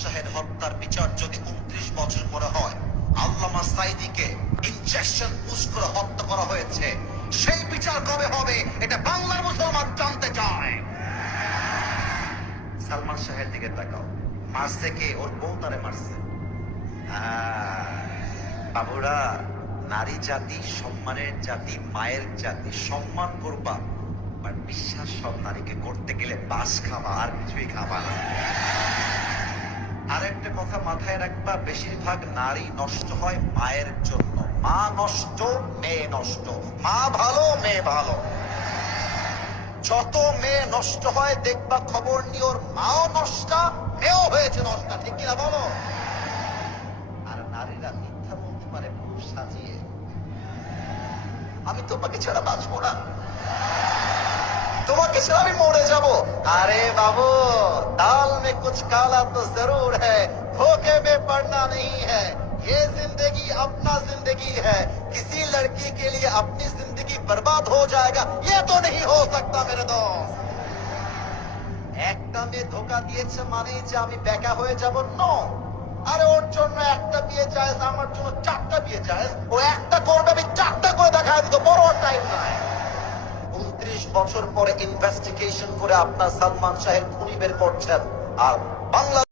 শাহের হত্যার বিচার যদি 29 বছর পরে হয়, আল্লামা সাঈদীকে ইনজেকশন পুশ করে হত্যা করা হয়েছে, সেই বিচার কবে হবে এটা বাংলার মুসলমান জানতে চায়। সালমান শাহের দিকে তাকাও, মারছে কে? ওর বউ তারে মারছে। বাবুরা, নারী জাতি সম্মানের জাতি, মায়ের জাতি, সম্মান করবা, আর বিশ্বাস সব নারীকে করতে গেলে বাস খাবা, আর কিছুই খাবা না। আরেকটা কথা মাথায় রাখবা, বেশিরভাগ নারী নষ্ট হয় মায়ের জন্য। মা নষ্ট, মেয়ে নষ্ট। মা ভালো, মেয়ে ভালো। যত মেয়ে নষ্ট হয় দেখবা খবর নিয়ে ওর মাও নষ্ট, মেয়েও হয়েছে নষ্ট, ঠিক কিনা বলো? আর নারীরা মিথ্যা বলতে পারে পুরুষ সাজিয়ে, আমি তোমাকে ছাড়া বাঁচবো না, তোমাকে ছাড়া আমি মরে যাব। আরে বাবু, दाल में कुछ काला तो जरूर है, धोखे में पड़ना नहीं है। ये जिंदगी अपना जिंदगी है, किसी लड़की के लिए अपनी जिंदगी बर्बाद हो जाएगा ये तो नहीं हो सकता मेरे दोस्त। একটা মেয়ে ধোকা দিয়েছে মানে যে আমি বেকা হয়ে যাব? নো। আরে ওর জন্য একটা বিয়ে জায়েজ, আমার জন্য 4টা বিয়ে জায়েজ। ও একটা করবে, আমি 4টা করে দেখায় দিতে, বড় টাইম নাই। 29 বছর পরে ইনভেস্টিগেশন করে আপনার সালমান শাহের খুনি বের করছেন, আর বাংলা